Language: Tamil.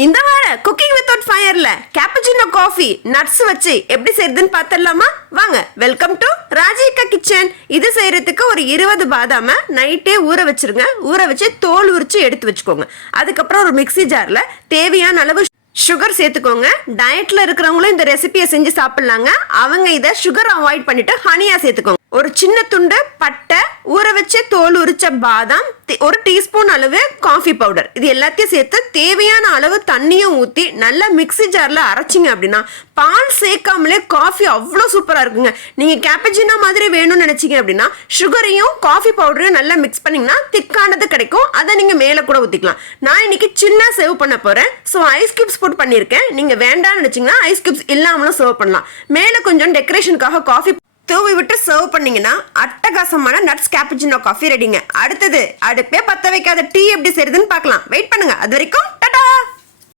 இந்த வார குக்கிங் வித்வுட் ஃபயர்ல கேப்பச்சினோ காஃபி நட்ஸ் வச்சு எப்படி செய்யறதுன்னு பார்த்தலாமா? வாங்க. Welcome to Rajika kitchen. இது செய்யறதுக்கு ஒரு 20 பாதாம நைட்டே ஊற வச்சிருங்க. ஊற வச்சு தோல் உரிச்சு எடுத்து வச்சுக்கோங்க. அதுக்கப்புறம் ஒரு மிக்ஸி ஜார்ல தேவையான அளவு சுகர் சேர்த்துக்கோங்க. டயட்ல இருக்கிறவங்களும் இந்த ரெசிபியை செஞ்சு சாப்பிடலாங்க. அவங்க இதை சுகர் அவாய்ட் பண்ணிட்டு ஹனியா சேர்த்துக்கோங்க. ஒரு சின்ன துண்டு பட்டை, ஊற வச்சு தோல் உரிச்ச பாதாம், ஒரு டீஸ்பூன் அளவு காஃபி பவுடர், இது எல்லாத்தையும் சேர்த்து தேவையான அளவு தண்ணியும் ஊற்றி நல்லா மிக்ஸி ஜாரில் அரைச்சிங்க அப்படின்னா பால் சேர்க்காமலே காஃபி அவ்வளோ சூப்பராக இருக்குங்க. நீங்கள் கேப்பச்சினோ மாதிரி வேணும்னு நினச்சிங்க அப்படின்னா சுகரையும் காஃபி பவுடரையும் நல்லா மிக்ஸ் பண்ணிங்கன்னா திக்கானது கிடைக்கும். அதை நீங்கள் மேலே கூட ஊற்றிக்கலாம். நான் இன்னைக்கு சின்ன சர்வ் பண்ண போகிறேன். ஸோ ஐஸ் கியூப்ஸ் போட்டு பண்ணியிருக்கேன். நீங்கள் வேண்டாம்னு நினச்சிங்கன்னா ஐஸ் கியூப்ஸ் இல்லாமலும் சர்வ் பண்ணலாம். மேலே கொஞ்சம் டெக்கரேஷனுக்காக காஃபி தூவி விட்டு சர்வ் பண்ணீங்கன்னா அட்டகாசமான நட்ஸ் கேப்பச்சினோ காஃபி ரெடிங்க. அடுத்தது அடுப்பே பற்ற வைக்காத டீ எப்படி செய்யறதுன்னு பார்க்கலாம். வெயிட் பண்ணுங்க. அது வரைக்கும் டாடா.